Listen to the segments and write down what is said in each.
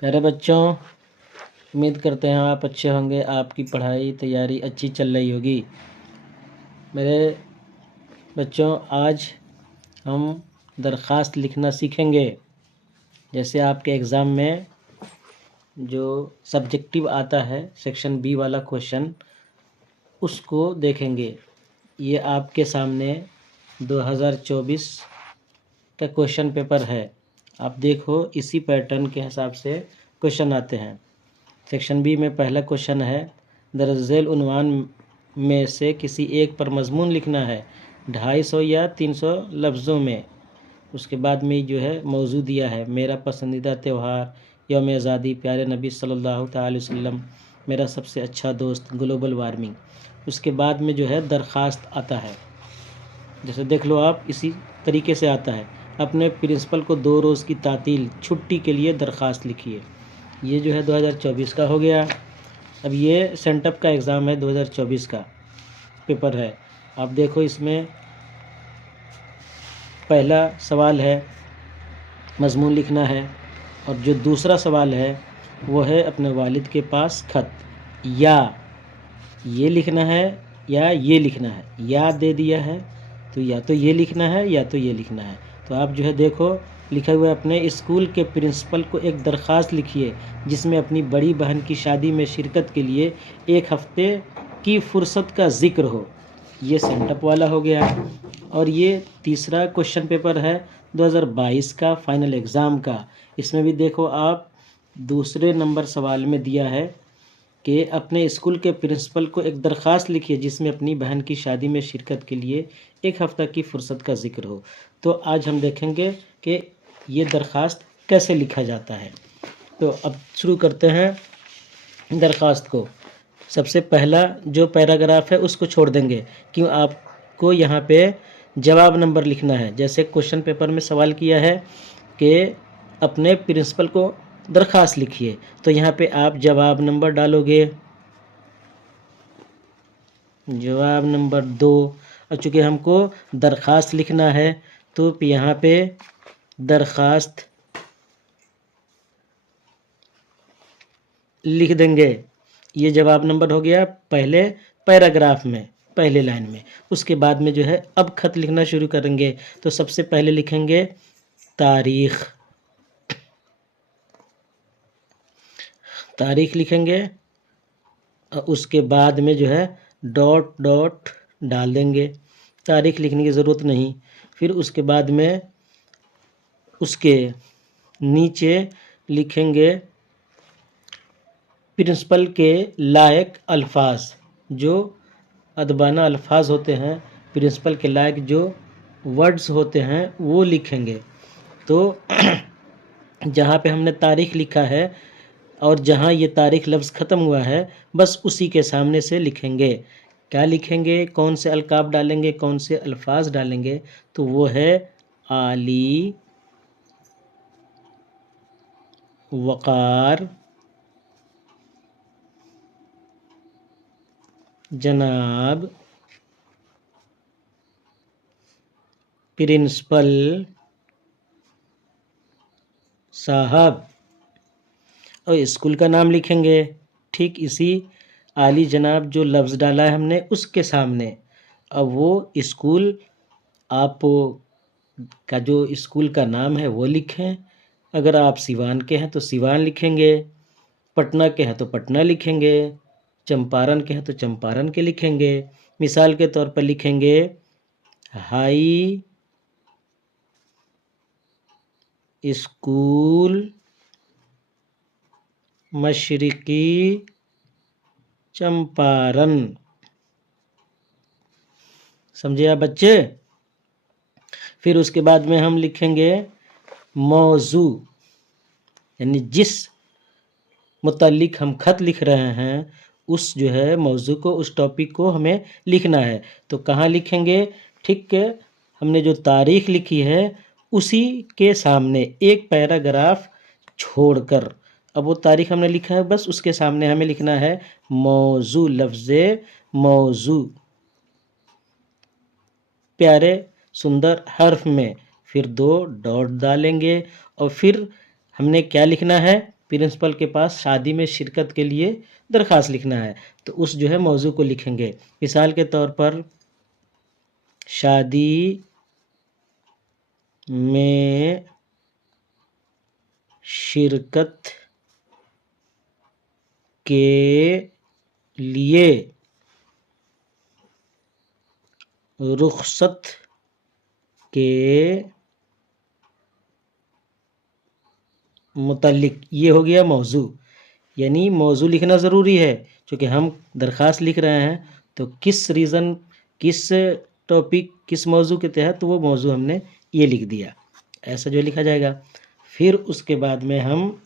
प्यारे बच्चों, उम्मीद करते हैं आप अच्छे होंगे। आपकी पढ़ाई तैयारी अच्छी चल रही होगी। मेरे बच्चों, आज हम दरख्वास्त लिखना सीखेंगे। जैसे आपके एग्ज़ाम में जो सब्जेक्टिव आता है सेक्शन बी वाला क्वेश्चन, उसको देखेंगे। ये आपके सामने 2024 का क्वेश्चन पेपर है। आप देखो, इसी पैटर्न के हिसाब से क्वेश्चन आते हैं। सेक्शन बी में पहला क्वेश्चन है, दरअसल उन्वान में से किसी एक पर मजमून लिखना है 250 या 300 लफ्ज़ों में। उसके बाद में जो है मौजू दिया है, मेरा पसंदीदा त्यौहार यौम आज़ादी, प्यारे नबी सल्लल्लाहु अलैहि वसल्लम, मेरा सबसे अच्छा दोस्त, ग्लोबल वार्मिंग। उसके बाद में जो है दरख्वास्त आता है। जैसे देख लो आप, इसी तरीके से आता है, अपने प्रिंसिपल को 2 रोज़ की तातील छुट्टी के लिए दरख्वास्त लिखिए। ये जो है 2024 का हो गया। अब ये सेंटअप का एग्ज़ाम है, 2024 का पेपर है। आप देखो, इसमें पहला सवाल है मजमून लिखना है, और जो दूसरा सवाल है वो है अपने वालिद के पास ख़त। या ये लिखना है या ये लिखना है, या दे दिया है तो या तो ये लिखना है या तो ये लिखना है। तो आप जो है देखो, लिखा हुआ है, अपने स्कूल के प्रिंसिपल को एक दरख्वास्त लिखिए जिसमें अपनी बड़ी बहन की शादी में शिरकत के लिए 1 हफ्ते की फ़ुर्सत का ज़िक्र हो। ये सेंटअप वाला हो गया। और ये तीसरा क्वेश्चन पेपर है 2022 का फाइनल एग्ज़ाम का। इसमें भी देखो आप, दूसरे नंबर सवाल में दिया है कि अपने स्कूल के प्रिंसिपल को एक दरख्वास्त लिखिए जिसमें अपनी बहन की शादी में शिरकत के लिए 1 हफ्ता की फ़ुर्सत का ज़िक्र हो। तो आज हम देखेंगे कि ये दरख्वास्त कैसे लिखा जाता है। तो अब शुरू करते हैं दरख्वास्त को। सबसे पहला जो पैराग्राफ है उसको छोड़ देंगे, क्यों आपको यहाँ पे जवाब नंबर लिखना है। जैसे क्वेश्चन पेपर में सवाल किया है कि अपने प्रिंसिपल को दरख्वास्त लिखिए, तो यहाँ पे आप जवाब नंबर डालोगे, जवाब नंबर 2। और चूँकि हमको दरख्वास्त लिखना है तो यहाँ पे दरख्वास्त लिख देंगे। ये जवाब नंबर हो गया पहले पैराग्राफ में, पहले लाइन में। उसके बाद में जो है अब ख़त लिखना शुरू करेंगे। तो सबसे पहले लिखेंगे तारीख़, तारीख़ लिखेंगे। और उसके बाद में जो है डॉट डॉट डाल देंगे, तारीख़ लिखने की ज़रूरत नहीं। फिर उसके बाद में उसके नीचे लिखेंगे प्रिंसिपल के लायक अल्फाज, जो अदबाना अल्फाज होते हैं, प्रिंसिपल के लायक जो वर्ड्स होते हैं वो लिखेंगे। तो जहाँ पे हमने तारीख़ लिखा है और जहाँ ये तारीख़ लफ्ज़ ख़त्म हुआ है, बस उसी के सामने से लिखेंगे। क्या लिखेंगे, कौन से अलकाब डालेंगे, कौन से अल्फाज डालेंगे, तो वो है आली, वक़ार, जनाब, प्रिंसिपल साहब, और स्कूल का नाम लिखेंगे। ठीक इसी आली जनाब जो लफ्ज़ डाला है हमने उसके सामने अब वो स्कूल, आप का जो स्कूल का नाम है वो लिखें। अगर आप सिवान के हैं तो सिवान लिखेंगे, पटना के हैं तो पटना लिखेंगे, चंपारण के हैं तो चंपारण के लिखेंगे। मिसाल के तौर पर लिखेंगे हाई स्कूल मशरिकी चंपारण। समझे आप बच्चे? फिर उसके बाद में हम लिखेंगे मौजू, यानी जिस मुतल्लिक हम ख़त लिख रहे हैं उस जो है मौजू को, उस टॉपिक को हमें लिखना है। तो कहाँ लिखेंगे? ठीक है, हमने जो तारीख़ लिखी है उसी के सामने एक पैराग्राफ छोड़कर। अब वो तारीख़ हमने लिखा है, बस उसके सामने हमें लिखना है मौजू, लफ्ज़े मौजू प्यारे सुंदर हर्फ में, फिर 2 डॉट डालेंगे। और फिर हमने क्या लिखना है? प्रिंसिपल के पास शादी में शिरकत के लिए दरख्वास्त लिखना है, तो उस जो है मौजू को लिखेंगे। मिसाल के तौर पर शादी में शिरकत के लिए रुखसत के मुतल्लिक, ये हो गया मौजू। यानी मौजू लिखना ज़रूरी है, क्योंकि हम दरख्वास्त लिख रहे हैं तो किस रीज़न, किस टॉपिक, किस मौजू के तहत, तो वो मौजू हमने ये लिख दिया। ऐसा जो लिखा जाएगा। फिर उसके बाद में हम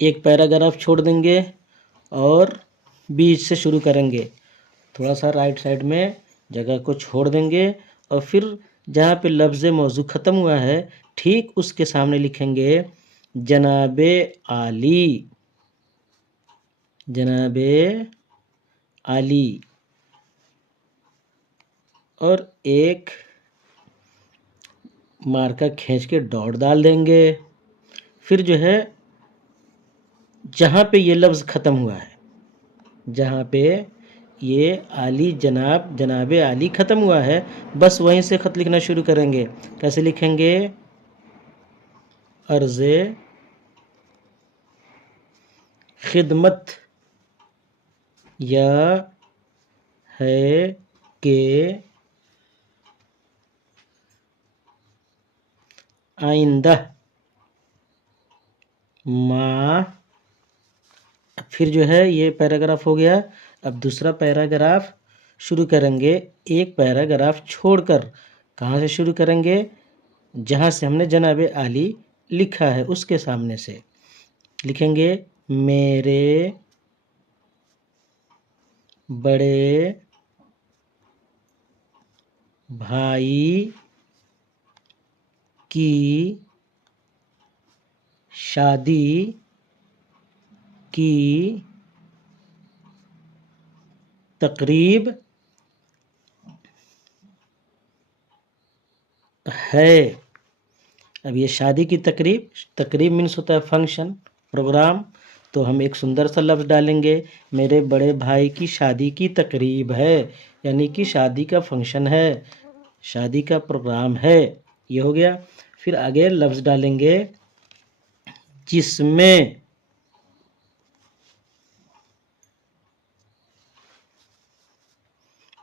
एक पैराग्राफ छोड़ देंगे और बीच से शुरू करेंगे। थोड़ा सा राइट साइड में जगह को छोड़ देंगे और फिर जहाँ पे लफ्ज़ मौजू ख़त्म हुआ है ठीक उसके सामने लिखेंगे जनाबे आली, जनाबे आली, और एक मार्का खींच के डॉट डाल देंगे। फिर जो है जहाँ पे ये लफ्ज़ ख़त्म हुआ है, जहाँ पे ये आली जनाब, जनाबे आली ख़त्म हुआ है, बस वहीं से ख़त लिखना शुरू करेंगे। कैसे लिखेंगे? अर्ज़े खिदमत या है कि आइंदा माह। फिर जो है ये पैराग्राफ हो गया। अब दूसरा पैराग्राफ शुरू करेंगे, एक पैराग्राफ छोड़कर। कहाँ से शुरू करेंगे? जहाँ से हमने जनाबे आली लिखा है उसके सामने से लिखेंगे मेरे बड़े भाई की शादी की तकरीब है। अब ये शादी की तकरीब, तकरीब मीन्स होता है फंक्शन, प्रोग्राम, तो हम एक सुंदर सा लफ्ज़ डालेंगे, मेरे बड़े भाई की शादी की तकरीब है, यानी कि शादी का फंक्शन है, शादी का प्रोग्राम है। ये हो गया। फिर आगे लफ्ज़ डालेंगे जिसमें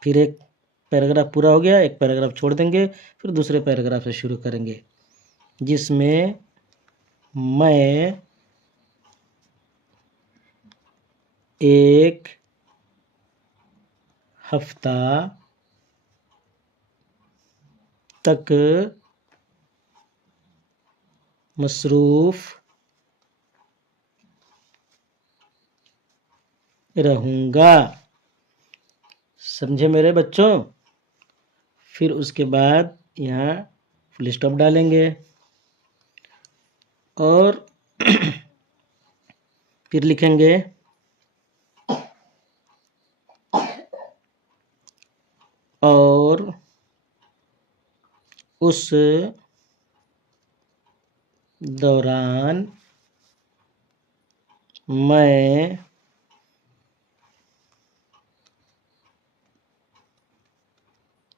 फिर एक पैराग्राफ पूरा हो गया, एक पैराग्राफ छोड़ देंगे, फिर दूसरे पैराग्राफ से शुरू करेंगे, जिसमें मैं एक हफ्ता तक मसरूफ़ रहूँगा। समझे मेरे बच्चों? फिर उसके बाद यहाँ फुल स्टॉप डालेंगे और फिर लिखेंगे और उस दौरान मैं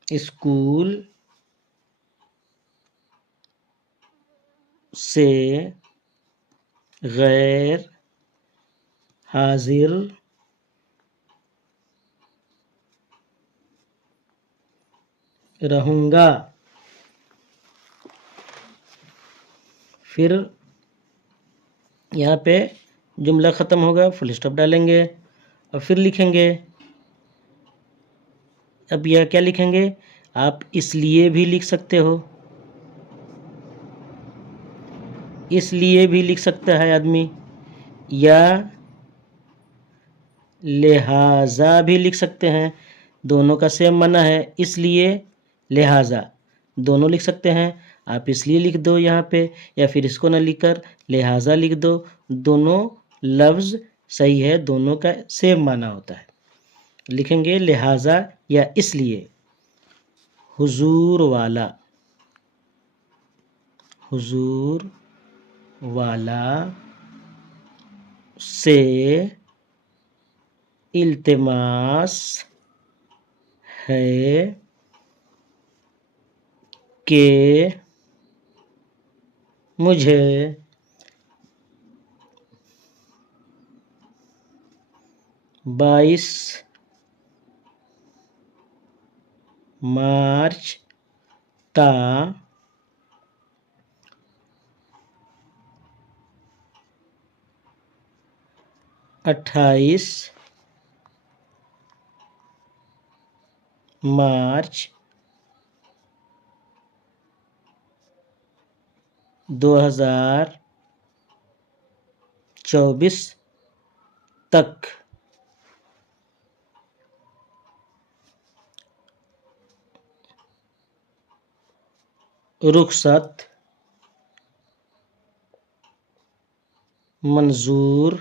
स्कूल से गैर हाजिर रहूँगा। फिर यहाँ पे जुमला ख़त्म होगा, फुल स्टॉप डालेंगे और फिर लिखेंगे। अब यह क्या लिखेंगे? आप इसलिए भी लिख सकते हो, इसलिए भी लिख सकता है आदमी, या लिहाजा भी लिख सकते हैं। दोनों का सेम माना है, इसलिए लिहाजा दोनों लिख सकते हैं। आप इसलिए लिख दो यहाँ पे, या फिर इसको ना लिखकर लिहाजा लिख दो। दोनों लफ्ज़ सही है, दोनों का सेम माना होता है। लिखेंगे लिहाजा या इसलिए। हुजूर वाला, हुजूर वाला से इल्तिमास है कि मुझे 22 मार्च ता 28 मार्च 2024 तक रुखसत मंजूर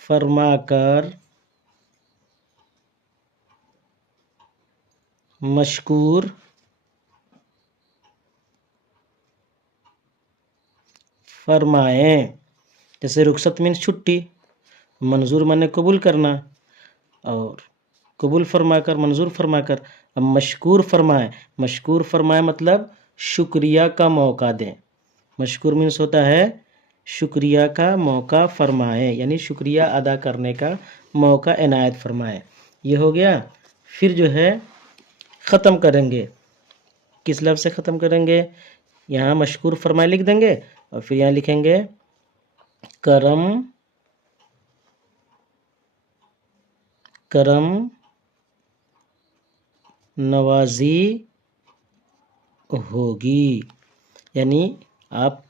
फरमाकर मशकूर फरमाएं। जैसे रुखसत मीन्स छुट्टी, मंजूर माने कबूल करना, और कबूल फरमाकर मंजूर फरमाकर। अब मशकूर फरमाएं, मशकूर फरमाएं मतलब शुक्रिया का मौका दें। मशकूर मीन्स होता है शुक्रिया का मौका फरमाएं, यानी शुक्रिया अदा करने का मौका इनायत फरमाएं। ये हो गया। फिर जो है ख़त्म करेंगे, किस लफ्ज़ से ख़त्म करेंगे? यहाँ मशकूर फरमाएं लिख देंगे और फिर यहाँ लिखेंगे करम नवाजी होगी, यानी आप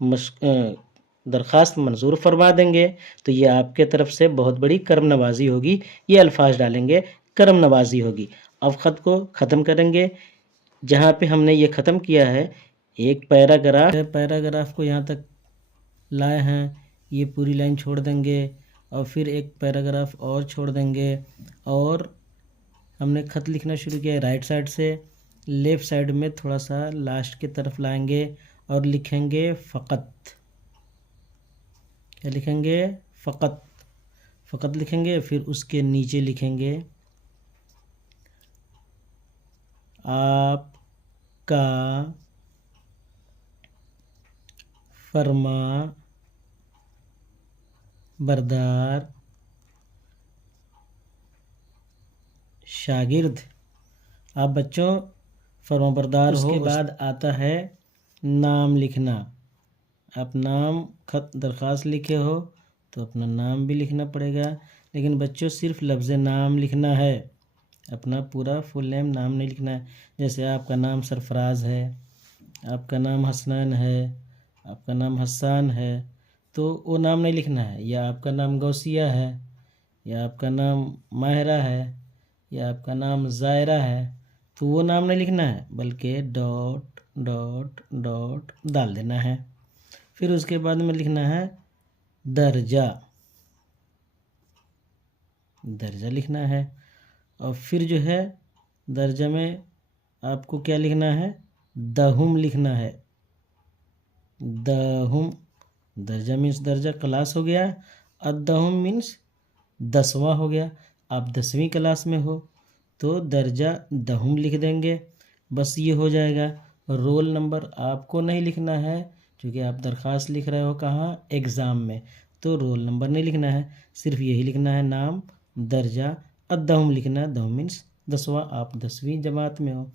दरख्वास्त मंजूर फरमा देंगे तो ये आपके तरफ से बहुत बड़ी करम नवाजी होगी। ये अल्फाज डालेंगे, करम नवाजी होगी। अब ख़त को ख़त्म करेंगे। जहाँ पे हमने ये ख़त्म किया है, एक पैराग्राफ को यहाँ तक लाए हैं, ये पूरी लाइन छोड़ देंगे और फिर एक पैराग्राफ और छोड़ देंगे। और हमने ख़त लिखना शुरू किया है राइट साइड से, लेफ़्ट साइड में थोड़ा सा लास्ट की तरफ लाएंगे और लिखेंगे फ़कत। क्या लिखेंगे? फ़कत। फ़कत लिखेंगे, फिर उसके नीचे लिखेंगे आपका फरमा बरदार शागिर्द। आप बच्चों फरमाबरदार हो। उसके बाद आता है नाम लिखना। आप नाम ख़त दरख्वास्त लिखे हो तो अपना नाम भी लिखना पड़ेगा, लेकिन बच्चों सिर्फ लफ्ज़ नाम लिखना है, अपना पूरा फुल नेम नाम नहीं लिखना है। जैसे आपका नाम सरफराज है, आपका नाम हसनैन है, आपका नाम हसान है, तो वो नाम नहीं लिखना है। या आपका नाम गौसिया है, या आपका नाम माहिरा है, या आपका नाम ज़ायरा है, तो वो नाम नहीं लिखना है, बल्कि डॉट डॉट डॉट डाल देना है। फिर उसके बाद में लिखना है दर्जा, दर्जा लिखना है। और फिर जो है दर्जा में आपको क्या लिखना है? दहुम लिखना है। दहुम, दर्जा मीन्स दर्जा क्लास हो गया, अदहुम मीन्स 10वां हो गया। आप 10वीं क्लास में हो तो दर्जा दहुम लिख देंगे, बस ये हो जाएगा। रोल नंबर आपको नहीं लिखना है, क्योंकि आप दरख्वास्त लिख रहे हो कहाँ? एग्ज़ाम में, तो रोल नंबर नहीं लिखना है, सिर्फ यही लिखना है नाम, दर्जा, अदहुम लिखना है। दहुम मीन्स 10वां, आप 10वीं जमात में हो।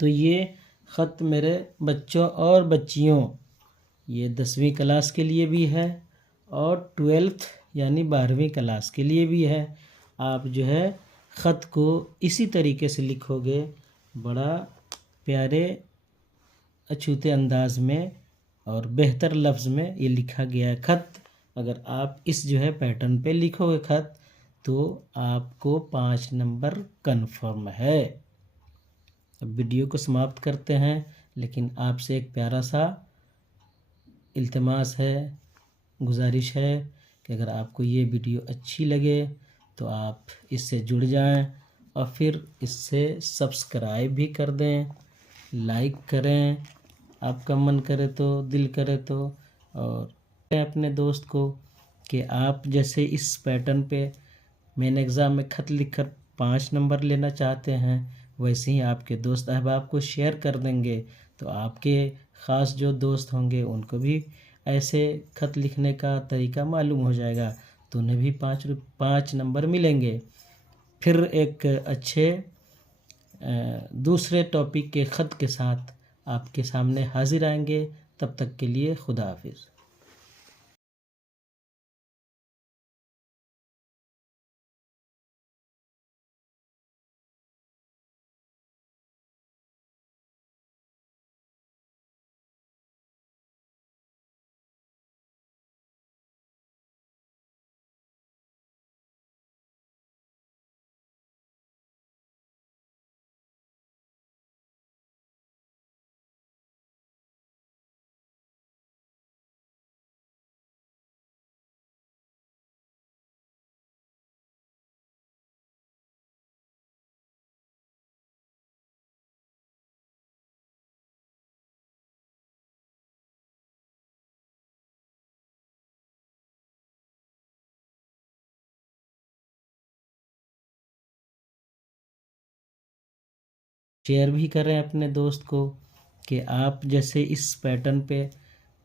तो ये ख़त मेरे बच्चों और बच्चियों, ये 10वीं क्लास के लिए भी है और 12th यानी 12वीं क्लास के लिए भी है। आप जो है ख़त को इसी तरीके से लिखोगे, बड़ा प्यारे अछूते अंदाज में और बेहतर लफ्ज़ में ये लिखा गया है ख़त। अगर आप इस जो है पैटर्न पे लिखोगे ख़त तो आपको 5 नंबर कन्फर्म है। अब वीडियो को समाप्त करते हैं, लेकिन आपसे एक प्यारा सा इल्तिमास है, गुजारिश है कि अगर आपको ये वीडियो अच्छी लगे तो आप इससे जुड़ जाएं और फिर इससे सब्सक्राइब भी कर दें, लाइक करें, आपका मन करे तो, दिल करे तो, और अपने दोस्त को कि आप जैसे इस पैटर्न पे मेन एग्ज़ाम में ख़त लिखकर 5 नंबर लेना चाहते हैं, वैसे ही आपके दोस्त अहबाब को शेयर कर देंगे तो आपके ख़ास जो दोस्त होंगे उनको भी ऐसे ख़त लिखने का तरीका मालूम हो जाएगा, तो उन्हें भी 5 नंबर मिलेंगे। फिर एक अच्छे दूसरे टॉपिक के ख़त के साथ आपके सामने हाजिर आएंगे। तब तक के लिए खुदा हाफिज़। शेयर भी करें अपने दोस्त को कि आप जैसे इस पैटर्न पे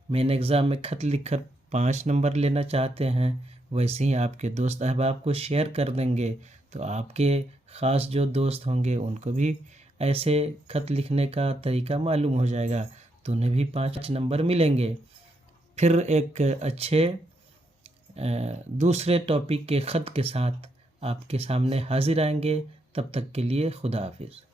मेन एग्ज़ाम में ख़त लिखकर 5 नंबर लेना चाहते हैं, वैसे ही आपके दोस्त अहबाब को शेयर कर देंगे तो आपके ख़ास जो दोस्त होंगे उनको भी ऐसे ख़त लिखने का तरीका मालूम हो जाएगा, तो उन्हें भी 5 नंबर मिलेंगे। फिर एक अच्छे दूसरे टॉपिक के ख़त के साथ आपके सामने हाजिर आएंगे। तब तक के लिए खुदा हाफिज़।